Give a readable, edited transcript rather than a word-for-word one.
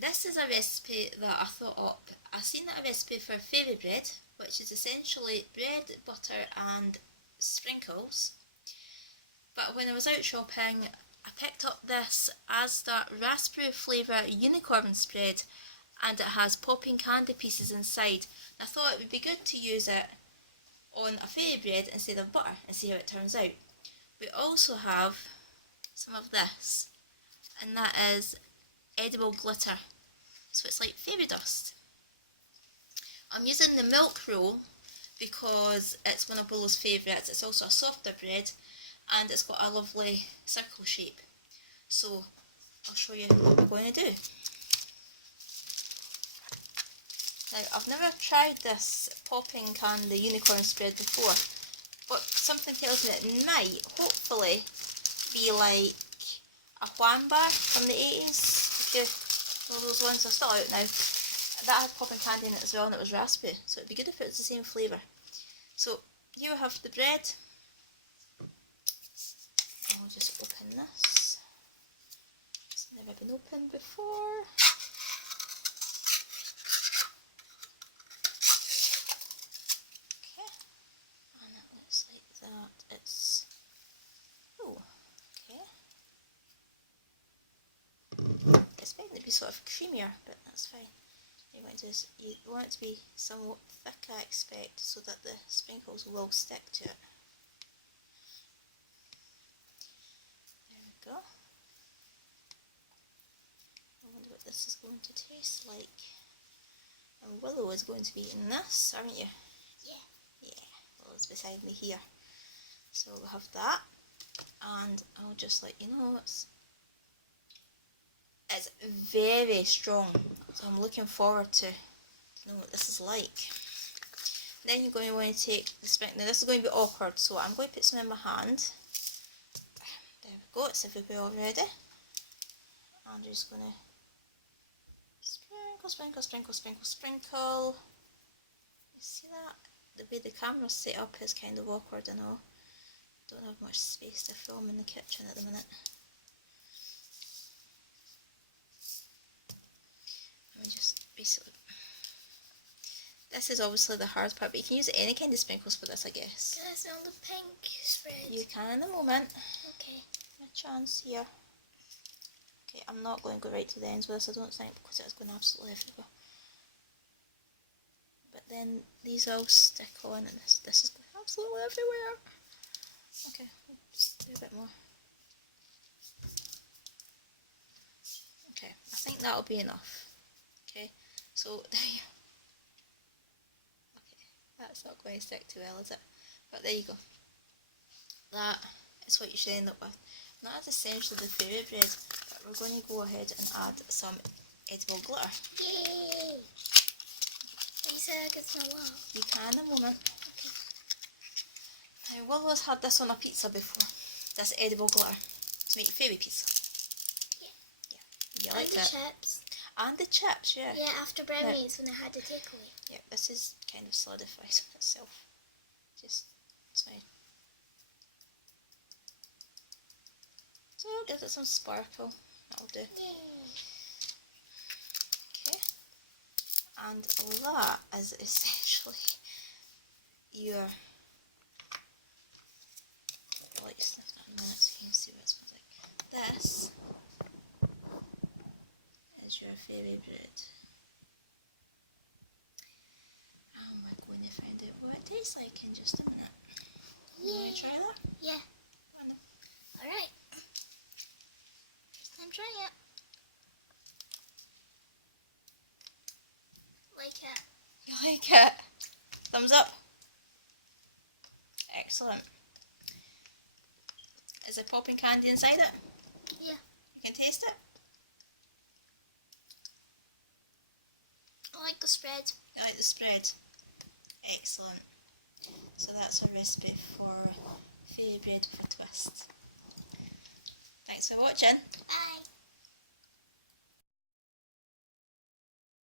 This is a recipe that I thought up. I seen a recipe for fairy bread, which is essentially bread, butter and sprinkles. But when I was out shopping, I picked up this Asda raspberry flavour unicorn spread, and it has popping candy pieces inside. I thought it would be good to use it on a fairy bread instead of butter and see how it turns out. We also have some of this, and that is edible glitter. So it's like fairy dust. I'm using the milk roll because it's one of Bolo's favourites. It's also a softer bread and it's got a lovely circle shape. So I'll show you what we're going to do. Now, I've never tried this popping candy unicorn spread before, but something tells me it might, hopefully, be like a Wham bar from the 80s. If you know those ones, they're still out now. That had popping candy in it as well, and it was raspberry, so it'd be good if it was the same flavour. So here we have the bread. I'll just open this. It's never been opened before. Okay, and it looks like that. It's it's meant to be sort of creamier, but that's fine. You want it to be somewhat thick, I expect, so that the sprinkles will stick to it. There we go. I wonder what this is going to taste like. And Willow is going to be in this, aren't you? Yeah. Yeah, Willow's beside me here. So we'll have that, and I'll just let you know it's very strong, so I'm looking forward to know what this is like. Then you're going to want to take the sprinkle. Now this is going to be awkward, so I'm going to put some in my hand. There we go, it's everywhere already. I'm just going to sprinkle, sprinkle, sprinkle, sprinkle. You see that? The way the camera's set up is kind of awkward and all. Don't have much space to film in the kitchen at the minute. Let me just basically... This is obviously the hard part, but you can use any kind of sprinkles for this, I guess. Can I smell the pink spread? You can in a moment. Okay. My chance here. Okay, I'm not going to go right to the ends with this, I don't think, because it's going absolutely everywhere. But then these all stick on, and this is going absolutely everywhere. Okay, we'll just do a bit more. Okay, I think that'll be enough. Okay, so there you go. That's not going to stick too well, is it? But there you go. That is what you should end up with. Now that's essentially the fairy bread, but we're going to go ahead and add some edible glitter. Yay! You said I could smell what? You can in a moment. Okay. Now Willow's had this on a pizza before. This edible glitter. To make your fairy pizza. Yeah. Yeah. You like and the chips. And the chips, yeah. Yeah, after brownies when I had the takeaway. Yeah, this is kind of solidified itself. Just fine. So gives it some sparkle. That'll do. Yay. Okay. And that is essentially your... I'll let you sniff that in a minute so you can see what it smells like. This is your fairy bread. I'm going to find out what it tastes like in just a minute. Yeah. Want to try that? Yeah. Alright. First time trying it. Like it. You like it? Thumbs up. Excellent. Is there popping candy inside it? Yeah. You can taste it? I like the spread. You like the spread? Excellent. So that's a recipe for fairy bread with a twist. Thanks for watching. Bye.